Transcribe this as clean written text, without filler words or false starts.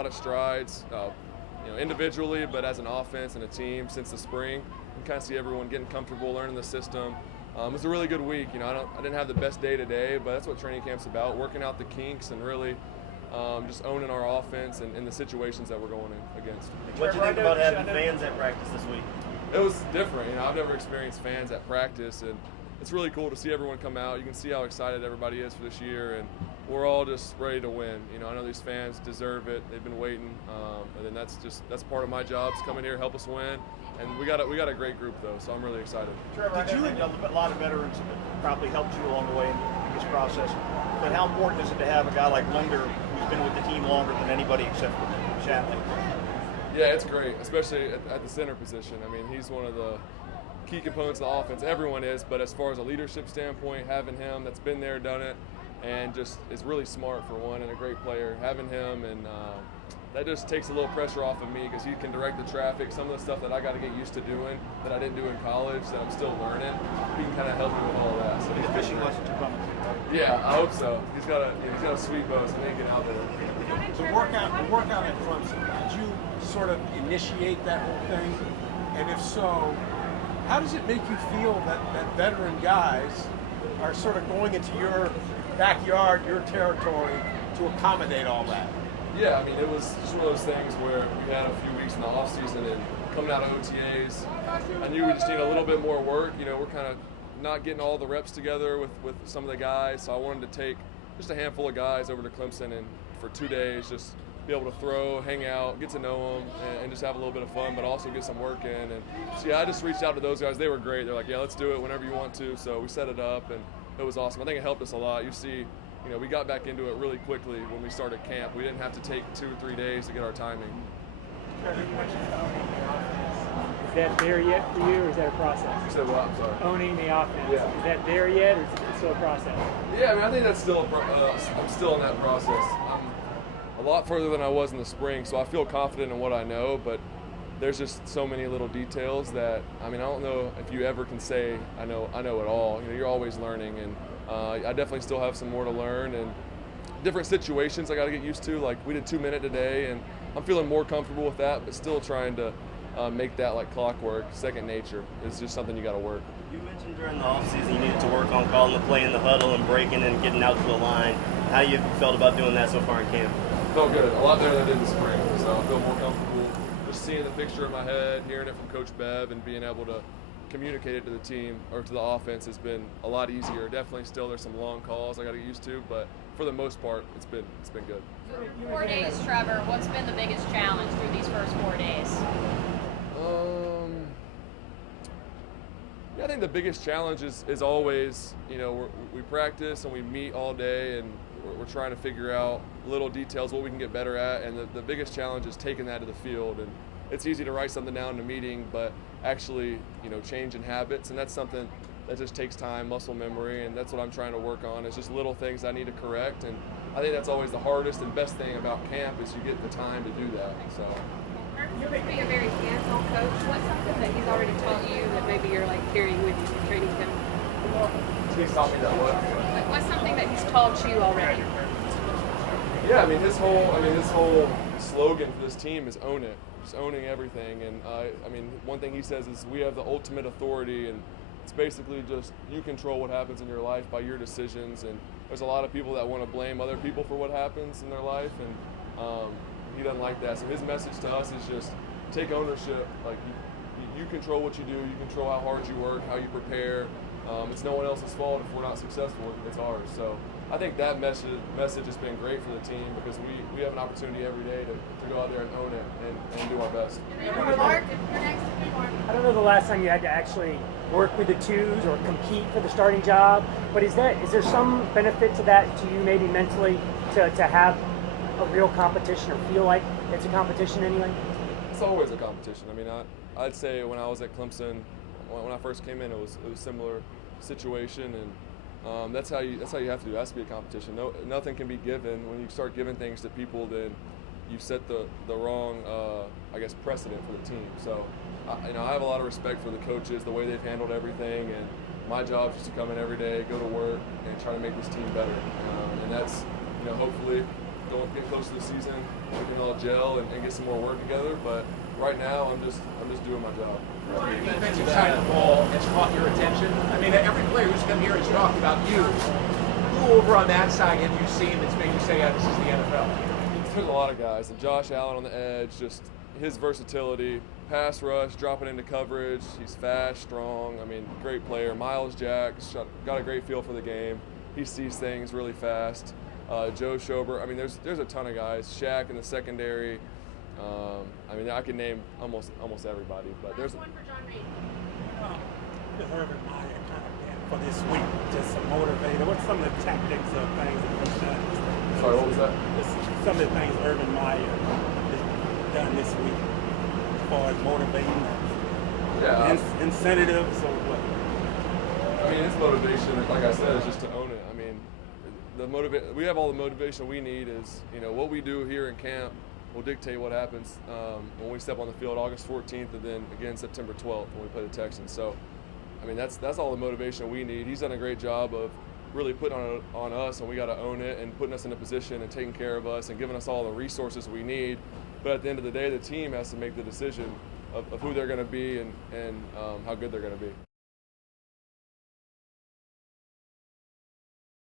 lot of strides, individually, but as an offense and a team since the spring. You can kind of see everyone getting comfortable, learning the system. It was a really good week. I didn't have the best day today, but that's what training camp's about, working out the kinks and really just owning our offense and the situations that we're going against. What do you think about having fans at practice this week? It was different. I've never experienced fans at practice, and it's really cool to see everyone come out. You can see how excited everybody is for this year, and we're all just ready to win. I know these fans deserve it. They've been waiting, and then that's part of my job is come in here, help us win. And we got a great group though, so I'm really excited. Trevor, a lot of veterans have probably helped you along the way in this process. But how important is it to have a guy like Linder who's been with the team longer than anybody except for Shatley? Yeah, it's great, especially at the center position. He's one of the key components of the offense. Everyone is, but as far as a leadership standpoint, having him that's been there, done it, and just is really smart for one and a great player, having him and that just takes a little pressure off of me because he can direct the traffic. Some of the stuff that I got to get used to doing that I didn't do in college that I'm still learning, he can kind of help me with all of that. So his fishing lessons are coming. Yeah, I hope so. He's got a sweet boat, so he can get out there. The workout at Clemson, did you sort of initiate that whole thing? And if so, how does it make you feel that veteran guys are sort of going into your backyard, your territory, to accommodate all that? Yeah, it was just one of those things where we had a few weeks in the off season and coming out of OTAs, I knew we just needed a little bit more work. We're kind of not getting all the reps together with some of the guys, so I wanted to take just a handful of guys over to Clemson and for 2 days just be able to throw, hang out, get to know them, and just have a little bit of fun, but also get some work in. And so yeah, I just reached out to those guys. They were great. They're like, yeah, let's do it whenever you want to. So we set it up, and it was awesome. I think it helped us a lot. You see, we got back into it really quickly when we started camp. We didn't have to take 2 or 3 days to get our timing. Is that there yet for you, or is that a process? You said what? I'm sorry. Owning the offense. Yeah. Is that there yet, or is it still a process? Yeah, I think that's still I'm still in that process. I'm a lot further than I was in the spring, so I feel confident in what I know, but there's just so many little details that, I don't know if you ever can say, I know it all. You're always learning, and I definitely still have some more to learn, and different situations I got to get used to. Like we did 2-minute today, and I'm feeling more comfortable with that, but still trying to make that like clockwork, second nature. It's just something you got to work. You mentioned during the offseason you needed to work on calling the play in the huddle and breaking and getting out to the line. How you felt about doing that so far in camp? Felt good. A lot better than I did in the spring, so I feel more comfortable just seeing the picture in my head, hearing it from Coach Bev, and being able to communicate it to the team or to the offense has been a lot easier. Definitely still there's some long calls I got to get used to, but for the most part it's been good. 4 days, Trevor. What's been the biggest challenge through these first 4 days? Yeah, I think the biggest challenge is always, we practice and we meet all day, and we're trying to figure out little details, what we can get better at, and the biggest challenge is taking that to the field. And it's easy to write something down in a meeting, but actually, changing habits, and that's something that just takes time, muscle memory, and that's what I'm trying to work on. It's just little things I need to correct, and I think that's always the hardest and best thing about camp is you get the time to do that. So. You're being a very hands-on coach. What's something that he's already taught you that maybe you're carrying with you from training camp? He's taught me that what? What's something that he's taught you already? Yeah, his whole slogan for this team is own it. Just owning everything. And one thing he says is we have the ultimate authority, and it's basically just you control what happens in your life by your decisions. And there's a lot of people that want to blame other people for what happens in their life, and he doesn't like that. So his message to us is just take ownership. Like you control what you do. You control how hard you work, how you prepare. It's no one else's fault if we're not successful. It's ours. So I think that message has been great for the team because we have an opportunity every day to go out there and own it and do our best. I don't know the last time you had to actually work with the twos or compete for the starting job, but is there some benefit to that to you maybe mentally to have a real competition or feel like it's a competition anyway? It's always a competition. I'd say when I was at Clemson, when I first came in, it was a similar situation, and that's how you have to do. It has to be a competition. Nothing can be given. When you start giving things to people, then you set the wrong precedent for the team. So I have a lot of respect for the coaches, the way they've handled everything, and my job is just to come in every day, go to work, and try to make this team better. And that's hopefully get close to the season, we can all gel and get some more work together. But right now, I'm just doing my job. The defensive side of the ball has caught your attention. I mean, every player who's come here has talked about you. Who over on that side have you seen that's made you say, yeah, this is the NFL? There's a lot of guys. And Josh Allen on the edge, just his versatility, pass rush, dropping into coverage. He's fast, strong. I mean, great player. Miles Jack got a great feel for the game. He sees things really fast. Joe Schobert. I mean, there's a ton of guys. Shaq in the secondary. I mean, I can name almost everybody, but there's. One for John Reed. The Urban Meyer kind of been for this week, just a motivator. What's some of the tactics or things that he's done? Sorry, what was that? Just some of the things Urban Meyer has done this week as far as motivating, Yeah. incentives or what? I mean, his motivation, like I said, is just to own it. I mean, we have all the motivation we need. Is what we do here in camp will dictate what happens when we step on the field August 14th, and then again September 12th when we play the Texans. So, I mean, that's all the motivation we need. He's done a great job of really putting on us, and we got to own it and putting us in a position and taking care of us and giving us all the resources we need. But at the end of the day, the team has to make the decision of who they're going to be and how good they're going to be.